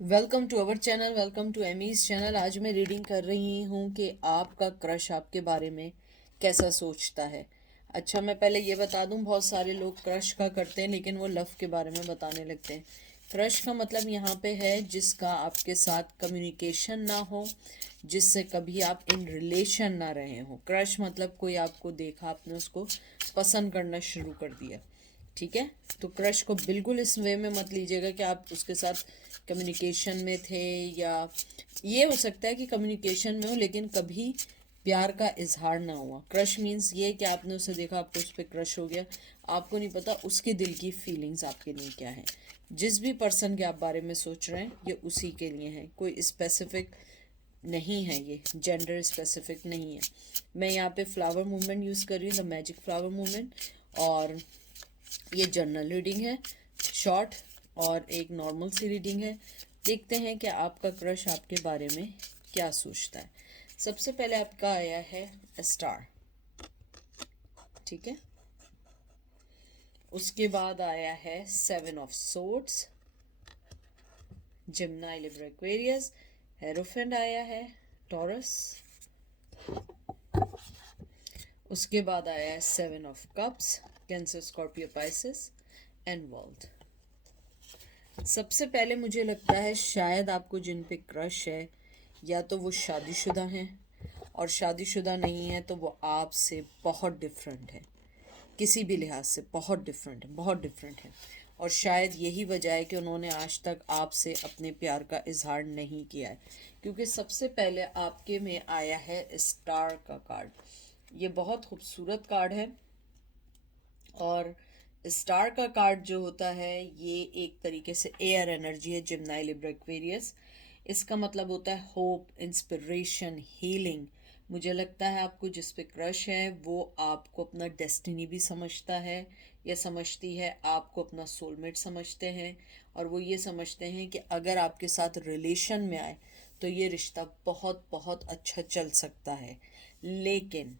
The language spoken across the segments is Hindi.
Welcome to our channel, welcome to Amy's channel. आज मैं रीडिंग कर रही हूँ कि आपका क्रश आपके बारे में कैसा सोचता है। अच्छा, मैं पहले ये बता दूँ, बहुत सारे लोग क्रश का करते हैं लेकिन वो लव के बारे में बताने लगते हैं। क्रश का मतलब यहाँ पे है जिसका आपके साथ कम्युनिकेशन ना हो, जिससे कभी आप इन रिलेशन ना रहे हो। क्रश मतलब कोई आपको देखा, आपने उसको पसंद करना शुरू कर दिया। ठीक है, तो क्रश को बिल्कुल इस वे में मत लीजिएगा कि आप उसके साथ कम्युनिकेशन में थे, या ये हो सकता है कि कम्युनिकेशन में हो लेकिन कभी प्यार का इजहार ना हुआ। क्रश मीन्स ये कि आपने उसे देखा, आपको उस पर क्रश हो गया, आपको नहीं पता उसके दिल की फीलिंग्स आपके लिए क्या है। जिस भी पर्सन के आप बारे में सोच रहे हैं ये उसी के लिए है, कोई स्पेसिफिक नहीं है, ये जेंडर स्पेसिफिक नहीं है। मैं यहाँ पे फ्लावर मूवमेंट यूज़ कर रही हूँ, द मैजिक फ्लावर मूवमेंट। और ये जनरल रीडिंग है, शॉर्ट, और एक नॉर्मल सी रीडिंग है। देखते हैं कि आपका क्रश आपके बारे में क्या सोचता है। सबसे पहले आपका आया है स्टार, ठीक है। उसके बाद आया है seven of swords, Gemini, Libra, Aquarius. Hierophant आया है, टॉरस। उसके बाद आया है seven of cups, Cancer, Scorpio, Pisces and world. सबसे पहले मुझे लगता है शायद आपको जिन पे क्रश है या तो वो शादीशुदा हैं, और शादीशुदा नहीं है तो वो आपसे बहुत डिफरेंट है, किसी भी लिहाज से बहुत डिफरेंट है, बहुत डिफरेंट है। और शायद यही वजह है कि उन्होंने आज तक आपसे अपने प्यार का इजहार नहीं किया है, क्योंकि सबसे पहले आपके में आया है स्टार का कार्ड। ये बहुत खूबसूरत कार्ड है। और स्टार का कार्ड जो होता है ये एक तरीके से एयर एनर्जी है, जिम्नाई, लिब्रा, एक्वेरियस। इसका मतलब होता है होप, इंस्पिरेशन, हीलिंग। मुझे लगता है आपको जिस पे क्रश है वो आपको अपना डेस्टिनी भी समझता है या समझती है, आपको अपना सोलमेट समझते हैं। और वो ये समझते हैं कि अगर आपके साथ रिलेशन में आए तो ये रिश्ता बहुत बहुत अच्छा चल सकता है। लेकिन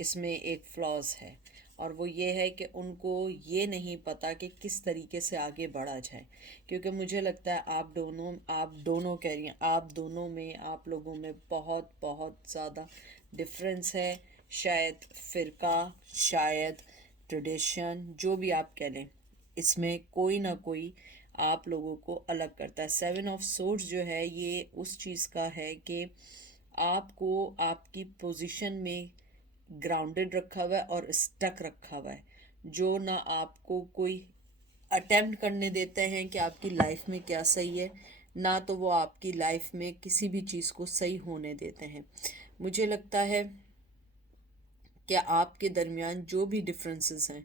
इसमें एक फ्लॉज है, और वो ये है कि उनको ये नहीं पता कि किस तरीके से आगे बढ़ा जाए। क्योंकि मुझे लगता है आप दोनों कह रही हैं, आप दोनों में, आप लोगों में बहुत बहुत ज़्यादा डिफरेंस है। शायद फ़िरका, शायद ट्रेडिशन, जो भी आप कह लें, इसमें कोई ना कोई आप लोगों को अलग करता है। सेवन ऑफ सोर्ड्स जो है ये उस चीज़ का है कि आपको आपकी पोजीशन में ग्राउंडेड रखा हुआ है और स्टक रखा हुआ है, जो ना आपको कोई अटेम्प्ट करने देते हैं कि आपकी लाइफ में क्या सही है, ना तो वो आपकी लाइफ में किसी भी चीज़ को सही होने देते हैं। मुझे लगता है कि आपके दरमियान जो भी डिफरेंसेस हैं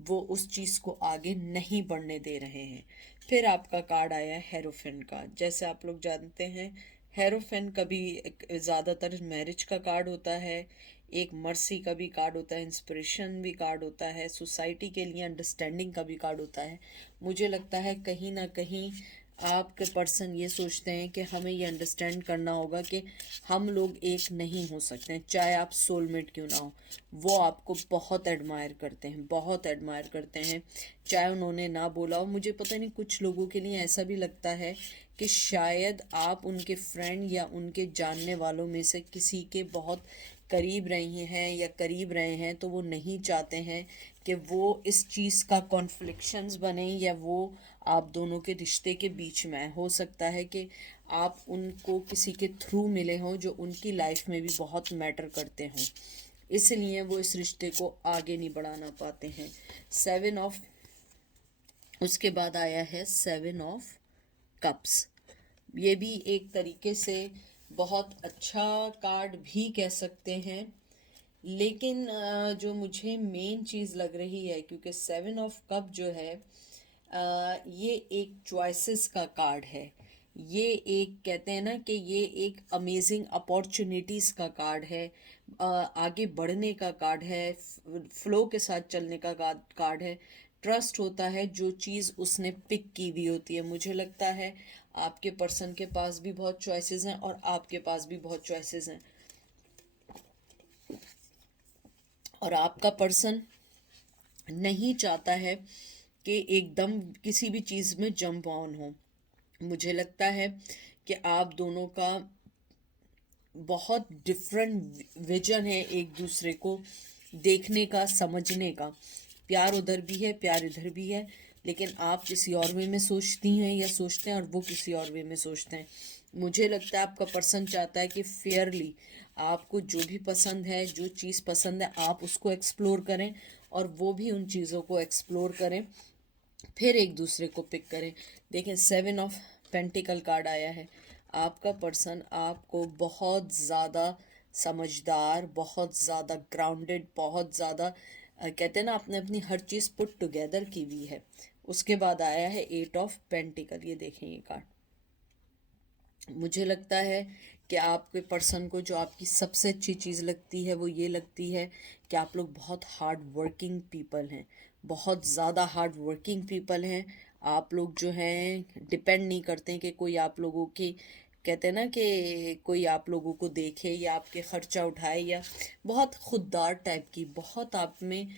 वो उस चीज़ को आगे नहीं बढ़ने दे रहे हैं। फिर आपका कार्ड आया हेरोफेन का। जैसे आप लोग जानते हैं, हेरोफेन कभी ज़्यादातर मैरिज का कार्ड होता है, एक मर्सी का भी कार्ड होता है, इंस्पिरेशन भी कार्ड होता है, सोसाइटी के लिए अंडरस्टैंडिंग का भी कार्ड होता है। मुझे लगता है कहीं ना कहीं आपके पर्सन ये सोचते हैं कि हमें ये अंडरस्टैंड करना होगा कि हम लोग एक नहीं हो सकते हैं, चाहे आप सोलमेट क्यों ना हो। वो आपको बहुत एडमायर करते हैं, बहुत एडमायर करते हैं, चाहे उन्होंने ना बोला हो। मुझे पता नहीं, कुछ लोगों के लिए ऐसा भी लगता है कि शायद आप उनके फ्रेंड या उनके जानने वालों में से किसी के बहुत करीब रही हैं या करीब रहे हैं, तो वो नहीं चाहते हैं कि वो इस चीज़ का कॉन्फ्लिक्शंस बने, या वो आप दोनों के रिश्ते के बीच में आए। हो सकता है कि आप उनको किसी के थ्रू मिले हों जो उनकी लाइफ में भी बहुत मैटर करते हों, इसलिए वो इस रिश्ते को आगे नहीं बढ़ाना पाते हैं। सेवन ऑफ, उसके बाद आया है सेवन ऑफ कप्स। ये भी एक तरीके से बहुत अच्छा कार्ड भी कह सकते हैं। लेकिन जो मुझे मेन चीज़ लग रही है, क्योंकि सेवन ऑफ कप जो है ये एक चॉइसेस का कार्ड है। ये एक, कहते हैं ना कि ये एक अमेजिंग अपॉर्चुनिटीज़ का कार्ड है, आगे बढ़ने का कार्ड है, फ्लो के साथ चलने का कार्ड है। ट्रस्ट होता है जो चीज़ उसने पिक की हुई होती है। मुझे लगता है आपके पर्सन के पास भी बहुत चॉइसेस हैं और आपके पास भी बहुत चॉइसेस हैं, और आपका पर्सन नहीं चाहता है कि एकदम किसी भी चीज़ में जंप ऑन हो। मुझे लगता है कि आप दोनों का बहुत डिफरेंट विजन है एक दूसरे को देखने का, समझने का। प्यार उधर भी है, प्यार इधर भी है, लेकिन आप किसी और वे में सोचती हैं या सोचते हैं और वो किसी और वे में सोचते हैं। मुझे लगता है आपका पर्सन चाहता है कि फेयरली आपको जो भी पसंद है, जो चीज़ पसंद है, आप उसको एक्सप्लोर करें और वो भी उन चीज़ों को एक्सप्लोर करें, फिर एक दूसरे को पिक करें। देखें, 7 ऑफ पेंटिकल कार्ड आया है। आपका पर्सन आपको बहुत ज़्यादा समझदार, बहुत ज़्यादा ग्राउंडेड, बहुत ज़्यादा कहते हैं ना, आपने अपनी हर चीज़ पुट टुगेदर की हुई है। उसके बाद आया है 8 ऑफ पेंटिकल। ये देखें ये कार्ड। मुझे लगता है कि आपके पर्सन को जो आपकी सबसे अच्छी चीज़ लगती है वो ये लगती है कि आप लोग बहुत हार्ड वर्किंग पीपल हैं, बहुत ज़्यादा हार्ड वर्किंग पीपल हैं। आप लोग जो हैं डिपेंड नहीं करते हैं कि कोई आप लोगों की, कहते हैं ना कि कोई आप लोगों को देखे या आपके खर्चा उठाए, या बहुत खुददार टाइप की, बहुत आप में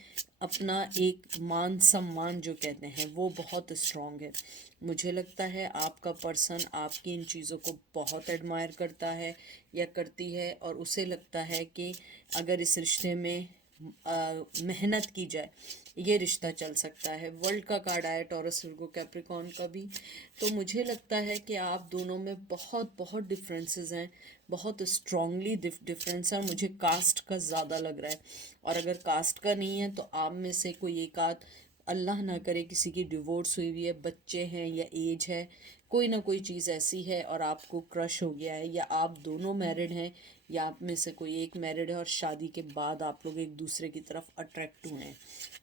अपना एक मान सम्मान जो कहते हैं वो बहुत स्ट्रांग है। मुझे लगता है आपका पर्सन आपकी इन चीज़ों को बहुत एडमायर करता है या करती है, और उसे लगता है कि अगर इस रिश्ते में मेहनत की जाए, ये रिश्ता चल सकता है। वर्ल्ड का कार्ड आया, टॉरस, विर्गो, कैप्रिकॉर्न का भी। तो मुझे लगता है कि आप दोनों में बहुत बहुत डिफरेंसेस हैं, बहुत स्ट्रांगली डिफरेंस है। मुझे कास्ट का ज़्यादा लग रहा है, और अगर कास्ट का नहीं है तो आप में से कोई एक आध, अल्लाह ना करे किसी की डिवोर्स हुई हुई है, बच्चे हैं या एज है, कोई ना कोई चीज़ ऐसी है और आपको क्रश हो गया है, या आप दोनों मैरिड हैं या आप में से कोई एक मैरिड है और शादी के बाद आप लोग एक दूसरे की तरफ अट्रैक्ट हुए हैं,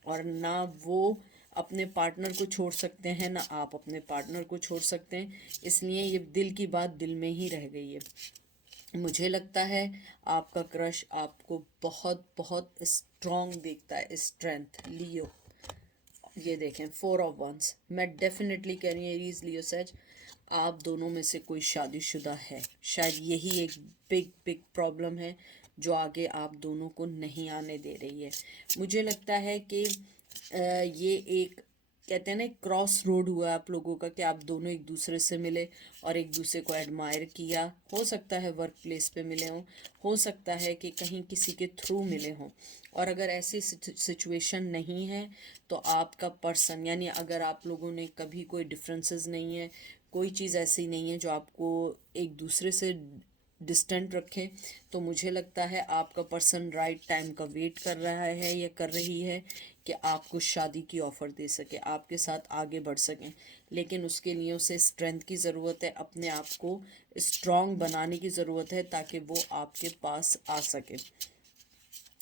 और ना वो अपने पार्टनर को छोड़ सकते हैं ना आप अपने पार्टनर को छोड़ सकते हैं। इसलिए ये दिल की बात दिल में ही रह गई है। मुझे लगता है आपका क्रश आपको बहुत बहुत स्ट्रॉन्ग देखता है, स्ट्रेंथ। लियो, ये देखें 4 ऑफ वंस। मैं डेफिनेटली कह रही हूँ एरीज, लियो, सेज, आप दोनों में से कोई शादीशुदा है। शायद यही एक बिग बिग प्रॉब्लम है जो आगे आप दोनों को नहीं आने दे रही है। मुझे लगता है कि ये एक, कहते हैं ना, क्रॉस रोड हुआ आप लोगों का, कि आप दोनों एक दूसरे से मिले और एक दूसरे को एडमायर किया। हो सकता है वर्क प्लेस पे मिले हों, हो सकता है कि कहीं किसी के थ्रू मिले हों। और अगर ऐसी सिचुएशन नहीं है तो आपका पर्सन, यानी अगर आप लोगों ने कभी कोई डिफरेंसेस नहीं है, कोई चीज़ ऐसी नहीं है जो आपको एक दूसरे से डिस्टेंट रखे, तो मुझे लगता है आपका पर्सन राइट टाइम का वेट कर रहा है या कर रही है कि आपको शादी की ऑफ़र दे सके, आपके साथ आगे बढ़ सकें। लेकिन उसके लिए उसे स्ट्रेंथ की ज़रूरत है, अपने आप को स्ट्रॉन्ग बनाने की ज़रूरत है ताकि वो आपके पास आ सके।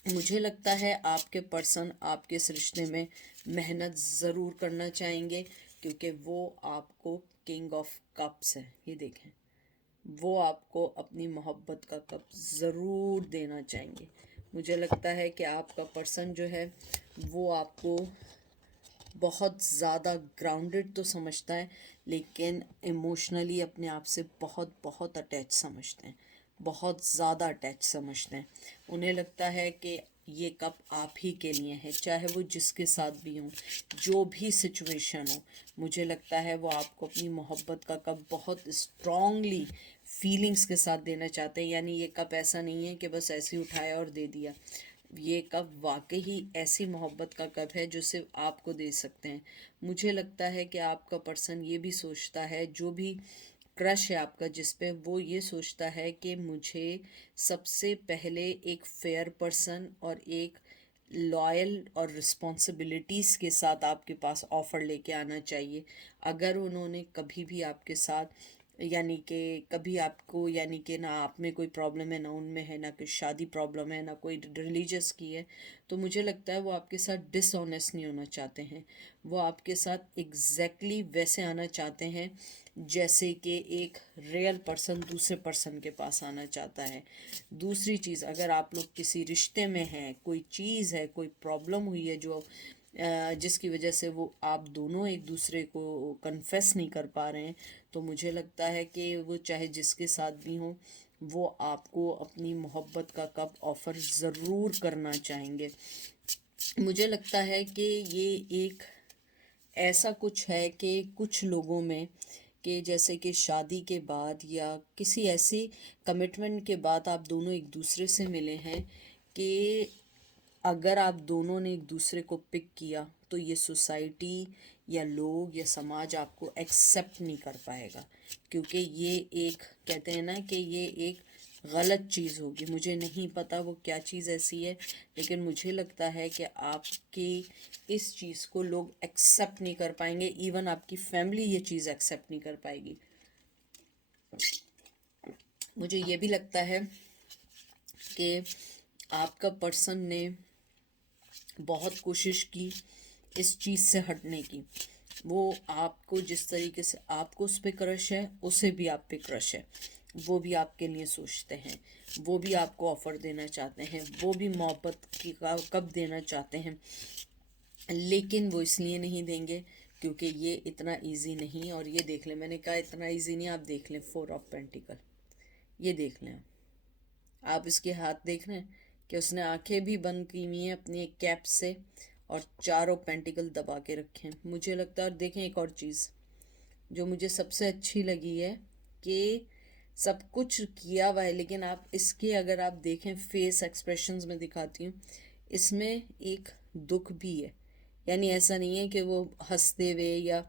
मुझे लगता है आपके पर्सन आपके इस रिश्ते में मेहनत ज़रूर करना चाहेंगे, क्योंकि वो आपको किंग ऑफ कप्स है। ये देखें, वो आपको अपनी मोहब्बत का कप ज़रूर देना चाहेंगे। मुझे लगता है कि आपका पर्सन जो है वो आपको बहुत ज़्यादा ग्राउंडेड तो समझता है, लेकिन इमोशनली अपने आप से बहुत बहुत अटैच समझते हैं, बहुत ज़्यादा अटैच समझते हैं। उन्हें लगता है कि ये कप आप ही के लिए है, चाहे वो जिसके साथ भी हो, जो भी सिचुएशन हो। मुझे लगता है वो आपको अपनी मोहब्बत का कप बहुत स्ट्रॉन्गली फीलिंग्स के साथ देना चाहते हैं। यानी ये कप ऐसा नहीं है कि बस ऐसे ही उठाया और दे दिया। ये कप वाकई ही ऐसी मोहब्बत का कप है जो सिर्फ आपको दे सकते हैं। मुझे लगता है कि आपका पर्सन ये भी सोचता है, जो भी क्रश है आपका जिस पे, वो ये सोचता है कि मुझे सबसे पहले एक फेयर पर्सन और एक लॉयल और रिस्पॉन्सिबिलिटीज़ के साथ आपके पास ऑफ़र लेके आना चाहिए। अगर उन्होंने कभी भी आपके साथ, यानी कि कभी आपको, यानी कि ना आप में कोई प्रॉब्लम है, ना उनमें है, ना कोई शादी प्रॉब्लम है, ना कोई रिलीजियस की है, तो मुझे लगता है वो आपके साथ डिसऑनेस्ट नहीं होना चाहते हैं। वो आपके साथ एग्जैक्टली वैसे आना चाहते हैं जैसे कि एक रियल पर्सन दूसरे पर्सन के पास आना चाहता है। दूसरी चीज़, अगर आप लोग किसी रिश्ते में हैं, कोई चीज़ है, कोई प्रॉब्लम हुई है जो जिसकी वजह से वो आप दोनों एक दूसरे को कन्फेस नहीं कर पा रहे हैं, तो मुझे लगता है कि वो चाहे जिसके साथ भी हों, वो आपको अपनी मोहब्बत का कप ऑफ़र ज़रूर करना चाहेंगे। मुझे लगता है कि ये एक ऐसा कुछ है कि कुछ लोगों में कि जैसे कि शादी के बाद या किसी ऐसी कमिटमेंट के बाद आप दोनों एक दूसरे से मिले हैं कि अगर आप दोनों ने एक दूसरे को पिक किया तो ये सोसाइटी या लोग या समाज आपको एक्सेप्ट नहीं कर पाएगा, क्योंकि ये एक कहते हैं ना कि ये एक गलत चीज़ होगी। मुझे नहीं पता वो क्या चीज़ ऐसी है, लेकिन मुझे लगता है कि आपकी इस चीज़ को लोग एक्सेप्ट नहीं कर पाएंगे, इवन आपकी फैमिली ये चीज़ एक्सेप्ट नहीं कर पाएगी। मुझे ये भी लगता है कि आपका पर्सन ने बहुत कोशिश की इस चीज़ से हटने की। वो आपको जिस तरीके से आपको उस पर क्रश है, उसे भी आप पे क्रश है। वो भी आपके लिए सोचते हैं, वो भी आपको ऑफ़र देना चाहते हैं, वो भी मोहब्बत की का कब देना चाहते हैं, लेकिन वो इसलिए नहीं देंगे क्योंकि ये इतना इजी नहीं। और ये देख लें, मैंने कहा इतना इजी नहीं, आप देख लें 4 ऑफ पेंटिकल, ये देख लें आप इसके हाथ देख रहे हैं कि उसने आंखें भी बंद की हुई हैं अपनी एक कैप से और चारों पेंटिकल दबा के रखे हैं। मुझे लगता है, और देखें एक और चीज़ जो मुझे सबसे अच्छी लगी है कि सब कुछ किया हुआ है, लेकिन आप इसके अगर आप देखें फेस एक्सप्रेशंस में दिखाती हूँ, इसमें एक दुख भी है। यानी ऐसा नहीं है कि वो हंसते हुए या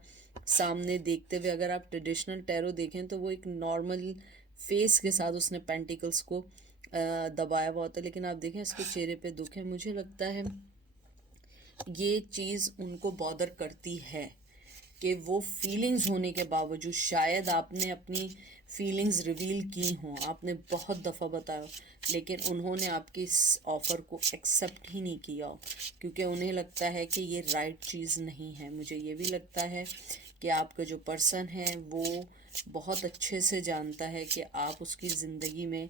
सामने देखते हुए, अगर आप ट्रेडिशनल टैरो देखें तो वो एक नॉर्मल फेस के साथ उसने पेंटिकल्स को दबाया हुआ होता है, लेकिन आप देखें इसके चेहरे पे दुख है। मुझे लगता है ये चीज़ उनको बॉदर करती है कि वो फीलिंग्स होने के बावजूद, शायद आपने अपनी फीलिंग्स रिवील की हों, आपने बहुत दफ़ा बताया, लेकिन उन्होंने आपकी इस ऑफ़र को एक्सेप्ट ही नहीं किया हो, क्योंकि उन्हें लगता है कि ये राइट चीज़ नहीं है। मुझे ये भी लगता है कि आपका जो पर्सन है वो बहुत अच्छे से जानता है कि आप उसकी ज़िंदगी में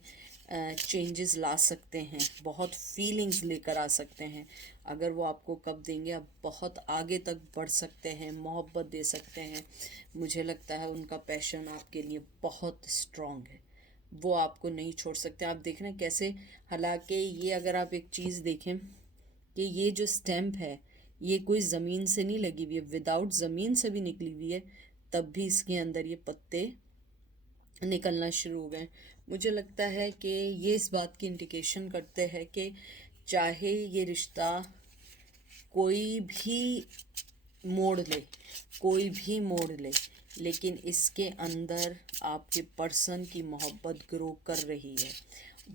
चेंजेस ला सकते हैं, बहुत फीलिंग्स लेकर आ सकते हैं। अगर वो आपको कब देंगे, आप बहुत आगे तक बढ़ सकते हैं, मोहब्बत दे सकते हैं। मुझे लगता है उनका पैशन आपके लिए बहुत स्ट्रॉन्ग है, वो आपको नहीं छोड़ सकते। आप देख रहे हैं कैसे, हालांकि ये अगर आप एक चीज़ देखें कि ये जो स्टैम्प है ये कोई ज़मीन से नहीं लगी हुई है, विदाउट ज़मीन से भी निकली हुई है, तब भी इसके अंदर ये पत्ते निकलना शुरू हो गए। मुझे लगता है कि ये इस बात की इंडिकेशन करते हैं कि चाहे ये रिश्ता कोई भी मोड़ ले, कोई भी मोड़ ले, लेकिन इसके अंदर आपके पर्सन की मोहब्बत ग्रो कर रही है।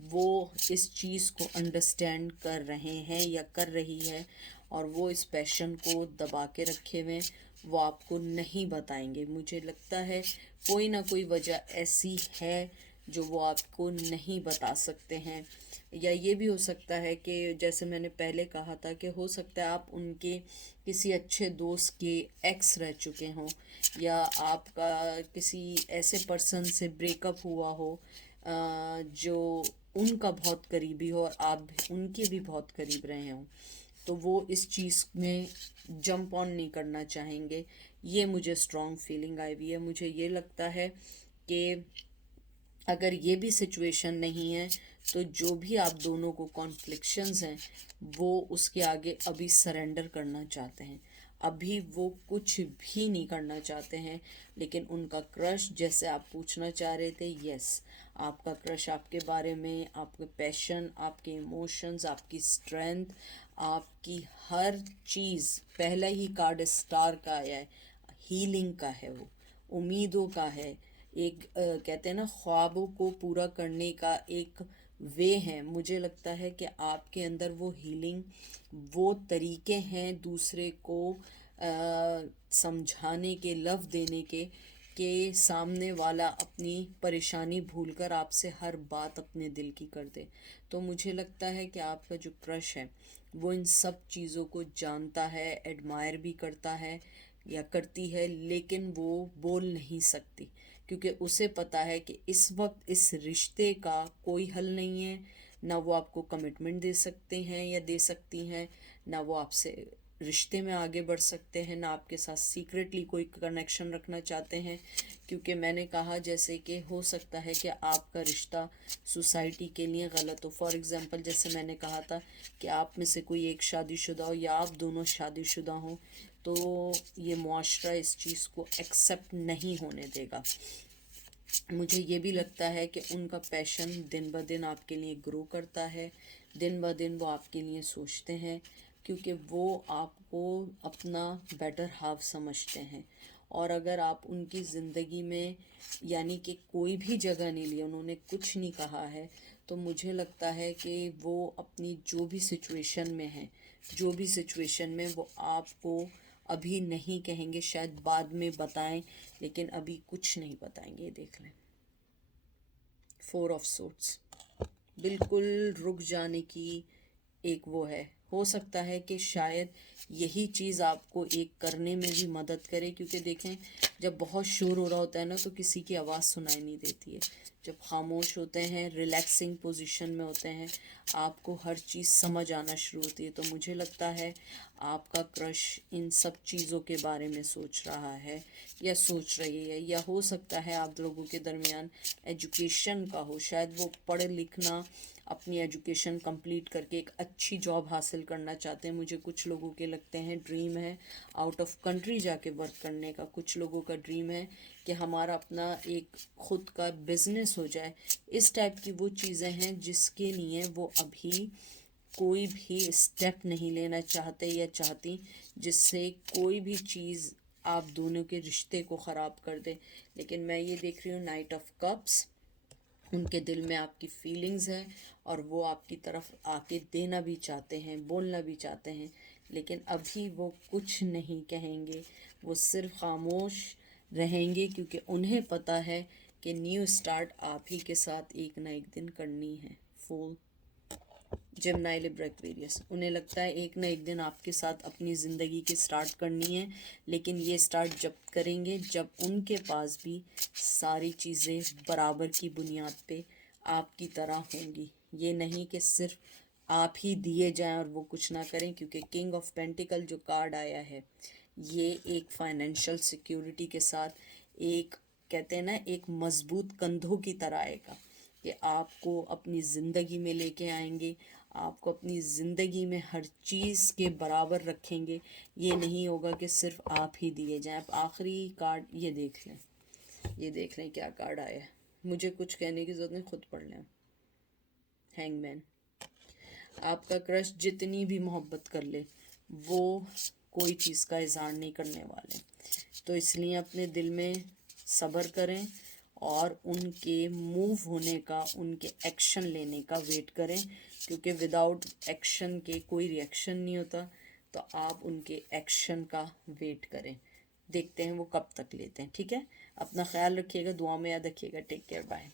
वो इस चीज़ को अंडरस्टैंड कर रहे हैं या कर रही है, और वो इस पैशन को दबा के रखे हुए, वो आपको नहीं बताएंगे। मुझे लगता है कोई ना कोई वजह ऐसी है जो वो आपको नहीं बता सकते हैं। या ये भी हो सकता है कि जैसे मैंने पहले कहा था कि हो सकता है आप उनके किसी अच्छे दोस्त के एक्स रह चुके हों, या आपका किसी ऐसे पर्सन से ब्रेकअप हुआ हो जो उनका बहुत करीबी हो और आप उनके भी बहुत करीब रहे हों, तो वो इस चीज़ में जंप ऑन नहीं करना चाहेंगे। ये मुझे स्ट्रॉन्ग फीलिंग आई हुई है। मुझे ये लगता है कि अगर ये भी सिचुएशन नहीं है तो जो भी आप दोनों को कॉन्फ्लिक्शंस हैं वो उसके आगे अभी सरेंडर करना चाहते हैं, अभी वो कुछ भी नहीं करना चाहते हैं। लेकिन उनका क्रश, जैसे आप पूछना चाह रहे थे, यस, आपका क्रश आपके बारे में, आपके पैशन, आपके इमोशंस, आपकी स्ट्रेंथ, आपकी हर चीज़, पहला ही कार्ड स्टार का आया है, हीलिंग का है, वो उम्मीदों का है, एक कहते हैं ना ख्वाबों को पूरा करने का एक वे है। मुझे लगता है कि आपके अंदर वो हीलिंग, वो तरीके हैं दूसरे को समझाने के, लव देने के सामने वाला अपनी परेशानी भूलकर आपसे हर बात अपने दिल की कर दे। तो मुझे लगता है कि आपका जो क्रश है वो इन सब चीज़ों को जानता है, एडमायर भी करता है या करती है, लेकिन वो बोल नहीं सकती, क्योंकि उसे पता है कि इस वक्त इस रिश्ते का कोई हल नहीं है। ना वो आपको कमिटमेंट दे सकते हैं या दे सकती हैं, ना वो आपसे रिश्ते में आगे बढ़ सकते हैं, ना आपके साथ सीक्रेटली कोई कनेक्शन रखना चाहते हैं। क्योंकि मैंने कहा जैसे कि हो सकता है कि आपका रिश्ता सोसाइटी के लिए गलत हो। फॉर एग्ज़ाम्पल, जैसे मैंने कहा था कि आप में से कोई एक शादीशुदा हो या आप दोनों शादीशुदा हों, तो ये मुआशरा इस चीज़ को एक्सेप्ट नहीं होने देगा। मुझे ये भी लगता है कि उनका पैशन दिन ब दिन आपके लिए ग्रो करता है, दिन ब दिन वो आपके लिए सोचते हैं, क्योंकि वो आपको अपना बेटर हाफ समझते हैं। और अगर आप उनकी ज़िंदगी में यानी कि कोई भी जगह नहीं ली, उन्होंने कुछ नहीं कहा है, तो मुझे लगता है कि वो अपनी जो भी सिचुएशन में है, जो भी सिचुएशन में वो आपको अभी नहीं कहेंगे, शायद बाद में बताएं, लेकिन अभी कुछ नहीं बताएंगे। ये देख लें, 4 ऑफ सोर्ड्स, बिल्कुल रुक जाने की एक वो है। हो सकता है कि शायद यही चीज़ आपको एक करने में भी मदद करे, क्योंकि देखें जब बहुत शोर हो रहा होता है ना तो किसी की आवाज़ सुनाई नहीं देती है। जब खामोश होते हैं, रिलैक्सिंग पोजीशन में होते हैं, आपको हर चीज़ समझ आना शुरू होती है। तो मुझे लगता है आपका क्रश इन सब चीज़ों के बारे में सोच रहा है या सोच रही है, या हो सकता है आप लोगों के दरमियान एजुकेशन का हो, शायद वो पढ़ लिखना, अपनी एजुकेशन कंप्लीट करके एक अच्छी जॉब हासिल करना चाहते हैं। मुझे कुछ लोगों के लगते हैं ड्रीम है आउट ऑफ कंट्री जाके वर्क करने का, कुछ लोगों का ड्रीम है कि हमारा अपना एक खुद का बिजनेस हो जाए। इस टाइप की वो चीज़ें हैं जिसके लिए वो अभी कोई भी स्टेप नहीं लेना चाहते या चाहती, जिससे कोई भी चीज़ आप दोनों के रिश्ते को ख़राब कर दे। लेकिन मैं ये देख रही हूँ नाइट ऑफ कप्स, उनके दिल में आपकी फीलिंग्स हैं और वो आपकी तरफ आके देना भी चाहते हैं, बोलना भी चाहते हैं, लेकिन अभी वो कुछ नहीं कहेंगे, वो सिर्फ खामोश रहेंगे, क्योंकि उन्हें पता है कि न्यू स्टार्ट आप ही के साथ एक ना एक दिन करनी है। फूल, जेमिनी, लिब्रा, एक्वेरियस, उन्हें लगता है एक ना एक दिन आपके साथ अपनी ज़िंदगी की स्टार्ट करनी है, लेकिन ये स्टार्ट जब करेंगे जब उनके पास भी सारी चीज़ें बराबर की बुनियाद पे आपकी तरह होंगी। ये नहीं कि सिर्फ आप ही दिए जाएं और वो कुछ ना करें, क्योंकि किंग ऑफ पेंटिकल जो कार्ड आया है, ये एक फाइनेंशियल सिक्योरिटी के साथ एक, कहते हैं ना, एक मजबूत कंधों की तरह आएगा कि आपको अपनी ज़िंदगी में लेके आएंगे, आपको अपनी ज़िंदगी में हर चीज़ के बराबर रखेंगे। ये नहीं होगा कि सिर्फ आप ही दिए जाएं। अब आखिरी कार्ड ये देख लें, ये देख लें क्या कार्ड आया है। मुझे कुछ कहने की ज़रूरत नहीं, खुद पढ़ लें। हैंगमैन, आपका क्रश जितनी भी मोहब्बत कर ले, वो कोई चीज़ का इजहार नहीं करने वाले, तो इसलिए अपने दिल में सब्र करें और उनके मूव होने का, उनके एक्शन लेने का वेट करें, क्योंकि विदाउट एक्शन के कोई रिएक्शन नहीं होता। तो आप उनके एक्शन का वेट करें, देखते हैं वो कब तक लेते हैं। ठीक है, अपना ख्याल रखिएगा, दुआ में याद रखिएगा। Take care, bye.